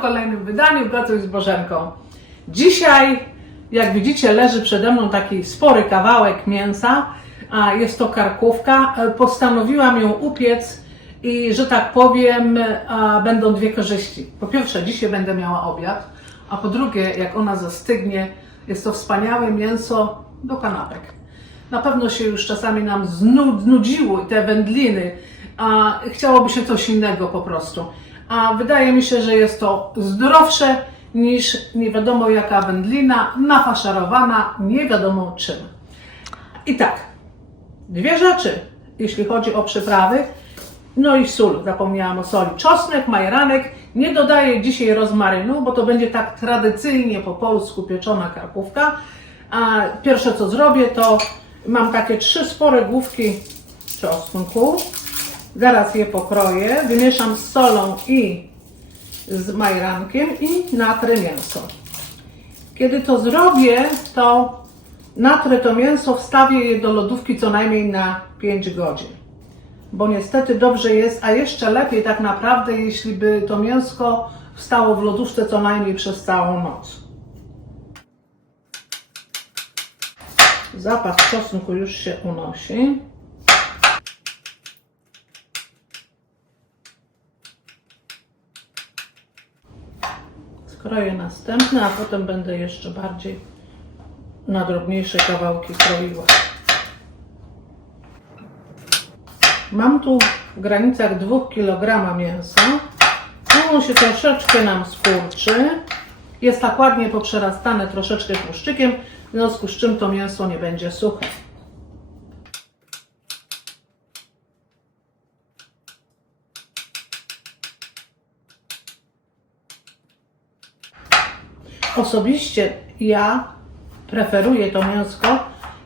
w kolejnym wydaniu Pracuj z Bożenką. Dzisiaj, jak widzicie, leży przede mną taki spory kawałek mięsa, a jest to karkówka. Postanowiłam ją upiec i, że tak powiem, będą dwie korzyści. Po pierwsze, dzisiaj będę miała obiad, a po drugie, jak ona zastygnie, jest to wspaniałe mięso do kanapek. Na pewno się już czasami nam znu- znudziło i te wędliny, a chciałoby się coś innego po prostu. A wydaje mi się, że jest to zdrowsze niż nie wiadomo jaka wędlina, nafaszerowana nie wiadomo czym. I tak, dwie rzeczy, jeśli chodzi o przyprawy. No i sól, zapomniałam o soli. Czosnek, majeranek. Nie dodaję dzisiaj rozmarynu, bo to będzie tak tradycyjnie po polsku pieczona karkówka. A pierwsze co zrobię, to mam takie trzy spore główki czosnku. Zaraz je pokroję, wymieszam z solą i z majerankiem i natrę mięso. Kiedy to zrobię, to natrę to mięso, wstawię je do lodówki co najmniej na 5 godzin. Bo niestety dobrze jest, a jeszcze lepiej tak naprawdę, jeśli by to mięsko wstało w lodówce co najmniej przez całą noc. Zapach czosnku już się unosi. Skroję następne, a potem będę jeszcze bardziej na drobniejsze kawałki kroiła. Mam tu w granicach 2 kg mięsa. Ono się troszeczkę nam skurczy. Jest tak ładnie poprzerastane troszeczkę tłuszczykiem, w związku z czym to mięso nie będzie suche. Osobiście ja preferuję to mięsko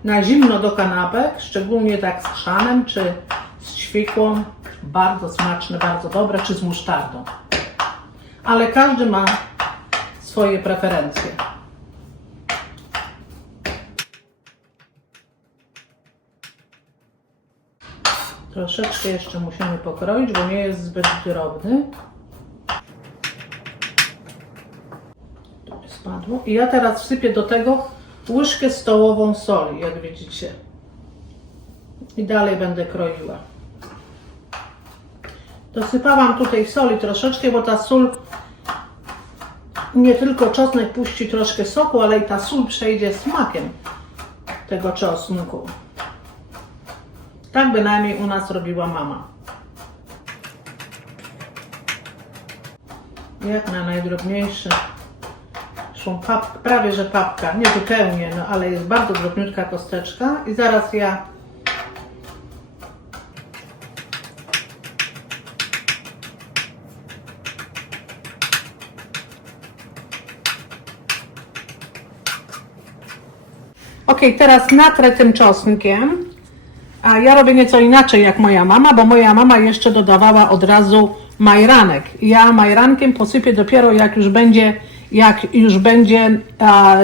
na zimno do kanapek, szczególnie tak z chrzanem czy z ćwikłą. Bardzo smaczne, bardzo dobre, czy z musztardą. Ale każdy ma swoje preferencje. Troszeczkę jeszcze musimy pokroić, bo nie jest zbyt drobny. I ja teraz wsypię do tego łyżkę stołową soli, jak widzicie. I dalej będę kroiła. Dosypałam tutaj soli troszeczkę, bo ta sól nie tylko czosnek puści troszkę soku, ale i ta sól przejdzie smakiem tego czosnku. Tak bynajmniej u nas robiła mama. Jak na najdrobniejszy szłą pap, prawie że papka, nie zupełnie, no ale jest bardzo drobniutka kosteczka i zaraz ja Ok, teraz natrę tym czosnkiem. A ja robię nieco inaczej jak moja mama, bo moja mama jeszcze dodawała od razu majranek. Ja majrankiem posypię dopiero jak już będzie, jak już będzie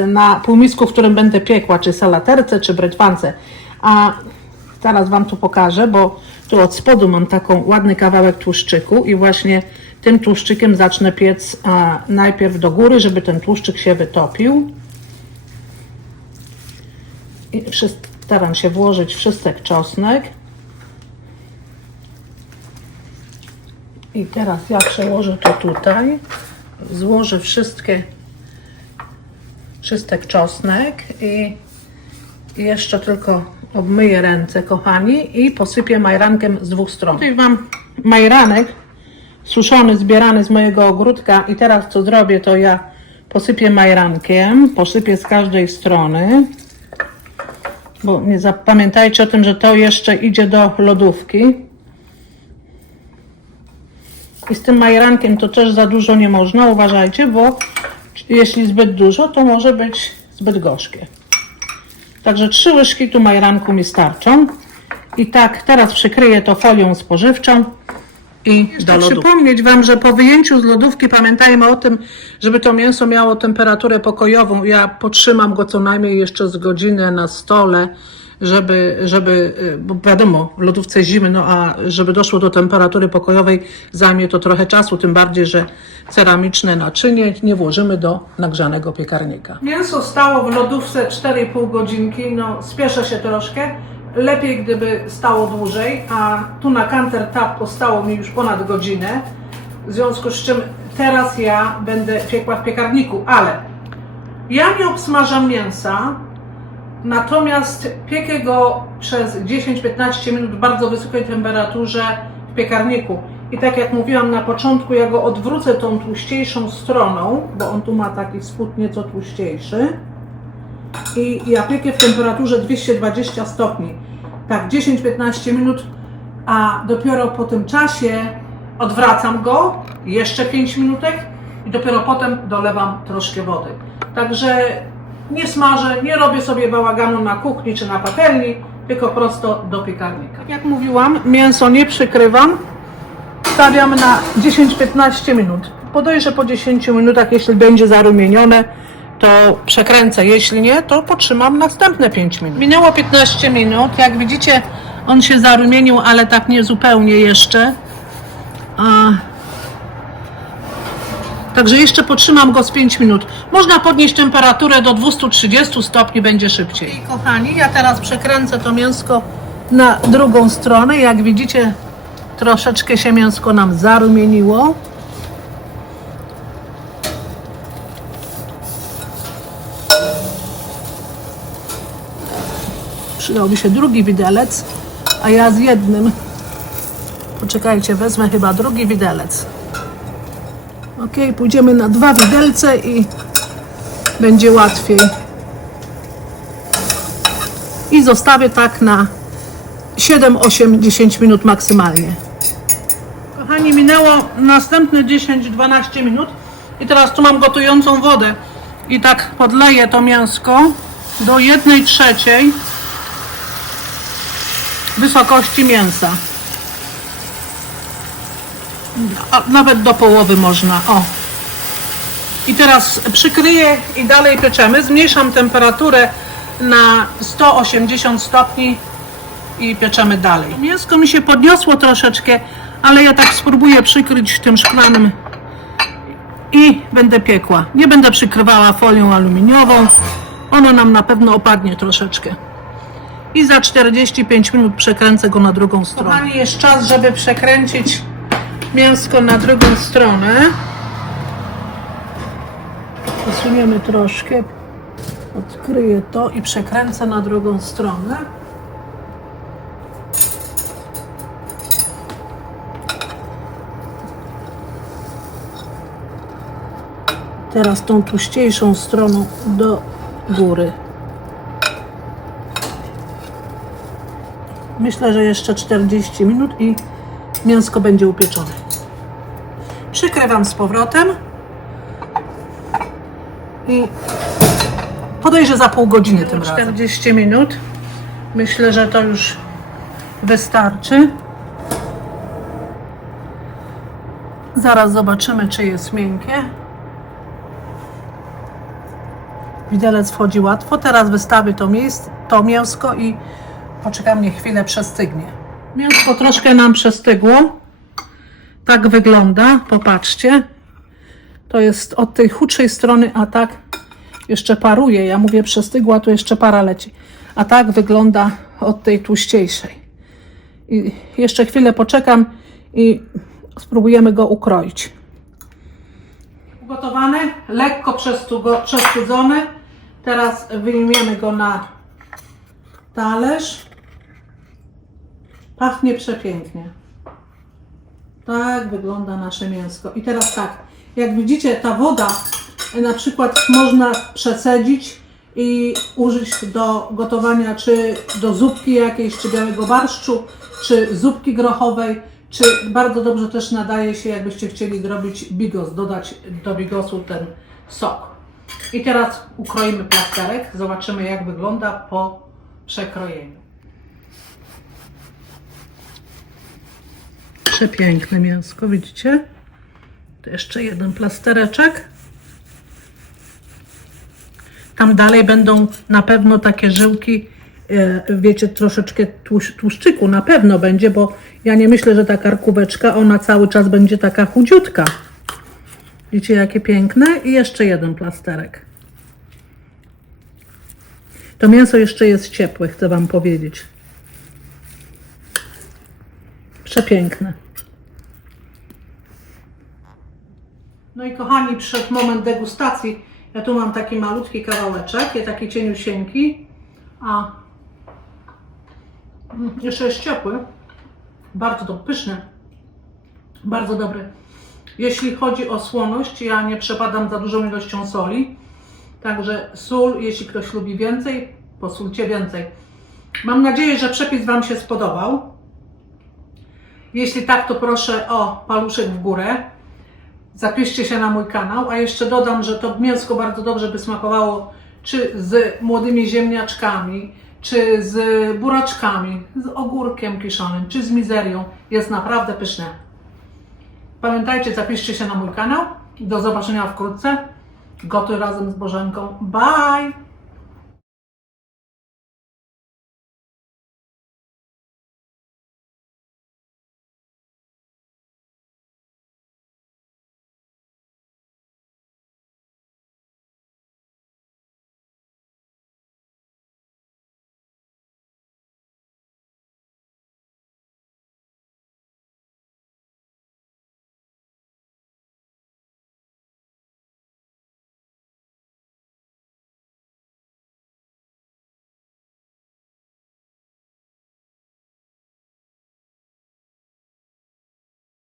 na półmisku, w którym będę piekła, czy salaterce, czy brytwance. A zaraz Wam tu pokażę, bo tu od spodu mam taką ładny kawałek tłuszczyku i właśnie tym tłuszczykiem zacznę piec najpierw do góry, żeby ten tłuszczyk się wytopił. I staram się włożyć wszystek czosnek. I teraz ja przełożę to tutaj. Złożę wszystkie czystek czosnek i jeszcze tylko obmyję ręce, kochani, i posypię majrankiem z dwóch stron. Tutaj mam majranek suszony, zbierany z mojego ogródka i teraz co zrobię, to ja posypię majrankiem, posypię z każdej strony. Bo nie zapamiętajcie o tym, że to jeszcze idzie do lodówki. I z tym majrankiem to też za dużo nie można, uważajcie, bo jeśli zbyt dużo, to może być zbyt gorzkie. Także trzy łyżki tu majranku mi starczą. I tak, teraz przykryję to folią spożywczą i do. Przypomnieć Wam, że po wyjęciu z lodówki pamiętajmy o tym, żeby to mięso miało temperaturę pokojową. Ja potrzymam go co najmniej jeszcze z godzinę na stole, żeby, żeby, y, bo wiadomo, w lodówce zimy, no a żeby doszło do temperatury pokojowej, zajmie to trochę czasu, tym bardziej, że ceramiczne naczynie nie włożymy do nagrzanego piekarnika. Mięso stało w lodówce 4,5 godzinki, no spieszę się troszkę. Lepiej, gdyby stało dłużej, a tu na Canter Tap postało mi już ponad godzinę. W związku z czym teraz ja będę piekła w piekarniku, ale ja nie obsmażam mięsa, natomiast piekę go przez 10-15 minut w bardzo wysokiej temperaturze w piekarniku. I tak jak mówiłam na początku, ja go odwrócę tą tłuściejszą stroną, bo on tu ma taki spód nieco tłuściejszy. I ja piekę w temperaturze 220 stopni. Tak 10-15 minut, a dopiero po tym czasie odwracam go, jeszcze 5 minutek i dopiero potem dolewam troszkę wody. Także nie smażę, nie robię sobie bałaganu na kuchni czy na patelni, tylko prosto do piekarnika. Jak mówiłam, mięso nie przykrywam, stawiam na 10-15 minut. Podejrzę po 10 minutach, jeśli będzie zarumienione, to przekręcę. Jeśli nie, to potrzymam następne 5 minut. Minęło 15 minut. Jak widzicie, on się zarumienił, ale tak nie zupełnie jeszcze. A... Także jeszcze potrzymam go z 5 minut. Można podnieść temperaturę do 230 stopni, będzie szybciej. I kochani, ja teraz przekręcę to mięsko na drugą stronę. Jak widzicie, troszeczkę się mięsko nam zarumieniło. Przydałby się drugi widelec, a ja z jednym. Poczekajcie, wezmę chyba drugi widelec. Ok, pójdziemy na dwa widelce i będzie łatwiej. I zostawię tak na 7, 8, 10 minut maksymalnie. Kochani, minęło następne 10-12 minut i teraz tu mam gotującą wodę i tak podleję to mięsko do 1 trzeciej wysokości mięsa. A nawet do połowy można. O. I teraz przykryję i dalej pieczemy. Zmniejszam temperaturę na 180 stopni i pieczemy dalej. Mięsko mi się podniosło troszeczkę, ale ja tak spróbuję przykryć tym szklanym i będę piekła. Nie będę przykrywała folią aluminiową. Ono nam na pewno opadnie troszeczkę. I za 45 minut przekręcę go na drugą stronę. Kochani, jest czas, żeby przekręcić mięsko na drugą stronę. Posuniemy troszkę. Odkryję to i przekręcę na drugą stronę. Teraz tą tłuściejszą stroną do góry. Myślę, że jeszcze 40 minut i mięsko będzie upieczone. Przykrywam z powrotem i podejrzę za pół godziny tym razem. 40 minut. Myślę, że to już wystarczy. Zaraz zobaczymy, czy jest miękkie. Widelec wchodzi łatwo. Teraz wystawię to, miejsc, to mięsko i poczekam, niech chwilę przestygnie. Mięsko troszkę nam przestygło. Tak wygląda. Popatrzcie. To jest od tej chudszej strony, a tak jeszcze paruje. Ja mówię przestygła, tu jeszcze para leci. A tak wygląda od tej tłuściejszej. I jeszcze chwilę poczekam i spróbujemy go ukroić. Ugotowane, lekko przestudzone. Teraz wyjmiemy go na talerz. Pachnie przepięknie. Tak wygląda nasze mięsko. I teraz tak, jak widzicie, ta woda na przykład można przecedzić i użyć do gotowania czy do zupki jakiejś, czy białego barszczu, czy zupki grochowej, czy bardzo dobrze też nadaje się, jakbyście chcieli zrobić bigos, dodać do bigosu ten sok. I teraz ukroimy plasterek, zobaczymy jak wygląda po przekrojeniu. Przepiękne mięsko, widzicie? To jeszcze jeden plastereczek. Tam dalej będą na pewno takie żyłki e, wiecie, troszeczkę tłusz, tłuszczyku na pewno będzie, bo ja nie myślę, że ta karkóweczka, ona cały czas będzie taka chudziutka. Widzicie, jakie piękne? I jeszcze jeden plasterek. To mięso jeszcze jest ciepłe, chcę Wam powiedzieć. Przepiękne. No i kochani, przyszedł moment degustacji. Ja tu mam taki malutki kawałeczek, jest taki cieniusieńki, a mm, jeszcze jest ciepły. Bardzo pyszny. Bardzo dobry. Jeśli chodzi o słoność, ja nie przepadam za dużą ilością soli. Także sól, jeśli ktoś lubi więcej, posólcie więcej. Mam nadzieję, że przepis Wam się spodobał. Jeśli tak, to proszę o paluszek w górę. Zapiszcie się na mój kanał, a jeszcze dodam, że to mięsko bardzo dobrze by smakowało czy z młodymi ziemniaczkami, czy z buraczkami, z ogórkiem kiszonym, czy z mizerią. Jest naprawdę pyszne. Pamiętajcie, zapiszcie się na mój kanał. Do zobaczenia wkrótce. Gotuj razem z Bożenką. Bye!